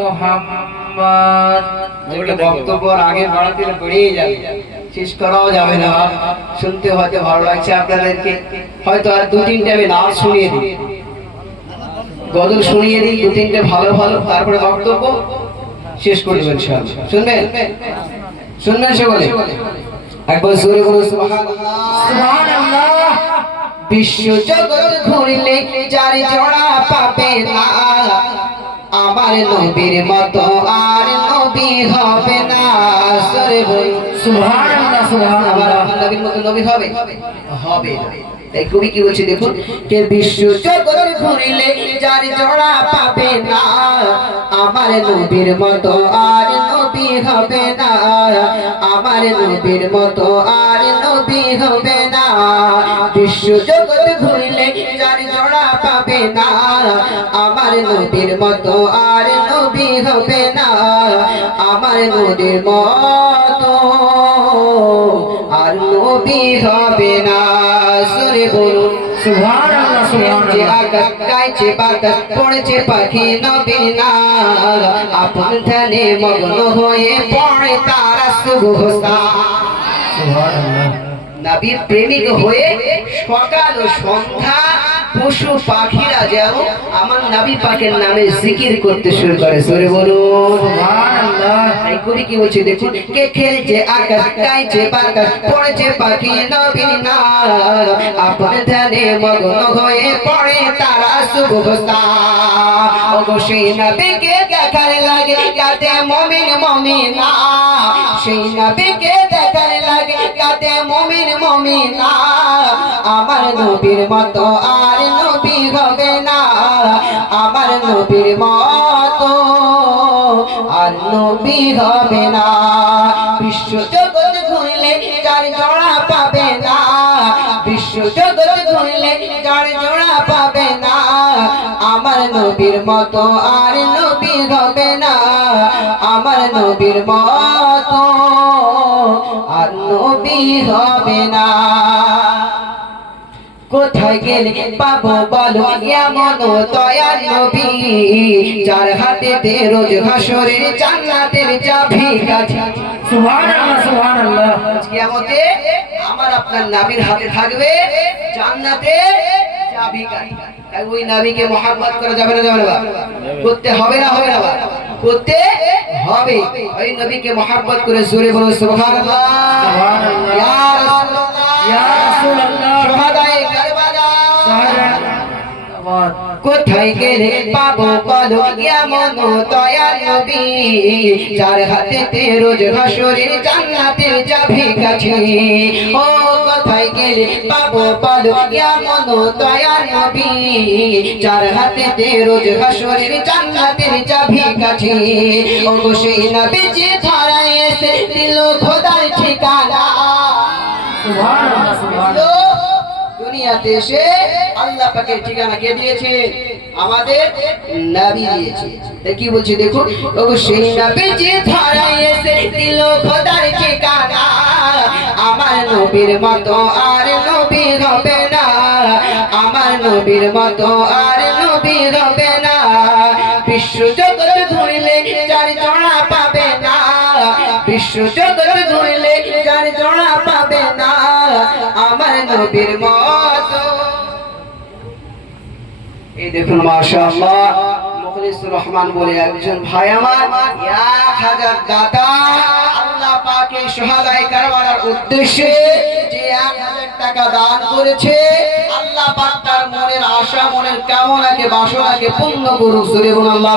মুহাম্মদ। বক্তব্য আগে বাড়াতে বেড়েই যাবে, শেষ করাও যাবে না। শুনতে হয়তো ভালো লাগছে আপনাদেরকে, হয়তো আর দু তিনটে আমি নাচ শুনিয়ে দিই, গজল শুনিয়ে দিই দু তিনটে ভালো ভালো, তারপরে বক্তব্য শেষ করে দেবেন। শুনবেন শুনবেন সে বলে একবার জোরে বলুন সুবহানাল্লাহ। বিশ্ব জগৎ ঘুরলে যার জোড়া পাবে না, আমার নবীর মতো আর নবী হবে না। জোরে বলুন সুবহানাল্লাহ সুবহানাল্লাহ। আমার নবীর মতো নবী হবে হবে। তাই কবি কি বলছে দেখুন, কে বিশ্ব জগৎ ঘুরলে যার জোড়া পাবে না, আমার নবীর মতো আর নবী হবে না, আমার নবীর মতো আর নবী হবে না। বিশ্ব জগৎ ঘুরলে যার জোড়া পাবে না, আমার নবীর মতো আর নবী হবে না, আমার নবীর মতো আর নবী হবে না। সুরে বলুন সুবহানাল্লাহ সুবহানাল্লাহ। আকাশ গাইছে বাতাস পড়েছে পাখি নবীর নাম, আপন ধ্যানে মগ্ন হয়ে পড়ে তারা সুবহান। সুবহানাল্লাহ। নবীর প্রেমিক হয়ে সকাল ও সন্ধ্যা পশু পাখিরা যেন আমার নবী পাকের নামে জিকির করতে শুরু করে। জোরে বলুন সুবহানাল্লাহ। এই কবি কি বলছে দেখুন, কে খেলছে আকাশ গাইছে বাতাস পড়েছে পাখি নবীর নাম, আপন ধ্যানে মগ্ন হয়ে পড়ে তারা সুবহান। ওগো সেই নবীকে দেখার লাগে কাঁদে মুমিন মুমিনা, সেই নবীকে দেখার লাগে কাঁদে মুমিন মুমিনা, আমার নবীর মতো আর নবী হবে না, আমার নবীর মতো আর নবী হবে না। বিশ্ব জগৎ ঘুরলে যার জোড়া পাবে না, বিশ্ব জগৎ ঘুরলে যার জোড়া পাবে না, আমার নবীর মতো আর নবী হবে না, আমার নবীর মতো আর নবী হবে না। কোথায় গেলে পাবো বলো এমন দয়ার নবী, যার হাতেতে রোজ হাসরের জান্নাতের চাবি কাঠি। সুবহানাল্লাহ সুবহানাল্লাহ। কিয়ামতে আমার আপনার নবীর হাতে থাকবে জান্নাতের চাবি কাঠি। তাই ওই নবীকে মহব্বত করা যাবে না, যাবে না? করতে হবে না, হবে না? করতে হবে। ওই নবীকে মহব্বত করে জোরে বলুন সুবহানাল্লাহ সুবহানাল্লাহ। ইয়া রাসূলুল্লাহ ইয়া রাসূলুল্লাহ। শুহাদায়ে কারবালা। সুবহানাল্লাহ। কোথায় গেলে পাবো বলো এমন দয়ার নবী, যার হাতেতে রোজ হাসরের জান্নাতের চাবি কাঠি। ও কোথায় গেলে পাবো বলো এমন দয়ার নবী, যার হাতেতে রোজ হাসরের জান্নাতের চাবি কাঠি। ও সেই নবী যে ধরায় এসে দিল খোদার ঠিকানা। সুবহানাল্লাহ সুবহানাল্লাহ। দুনিয়াতে এসে আল্লাহ পাকের ঠিকানা কে দিয়েছে? আমাদের নবী দিয়েছে। তাই কি বলছি দেখুন, ওগো সেই নবী যে ধরায় এসে দিল খোদার ঠিকানা, আমার নবীর মতো আর নবী হবে না, আমার নবীর মতো আর নবী হবে না। বিশ্ব জগৎ ঘুরলে যার জোড়া পাবে না, বিশ্ব জগৎ ঘুরলে যার জোড়া পাবে না, আমার নবীর মতো। এই দেখুন মাশাআল্লাহ, মুখলিসুর রহমান বলে একজন ভাই আমার 1000 দাতা আল্লাহ পাকের শুহাদায়ে কারবালার উদ্দেশ্যে যে 1000 টাকা দান করেছে, আল্লাহ পাক তার মনের আশা মনের কামনাকে বাসনাকে পূর্ণ করুক। জোরে বলুন আল্লাহ।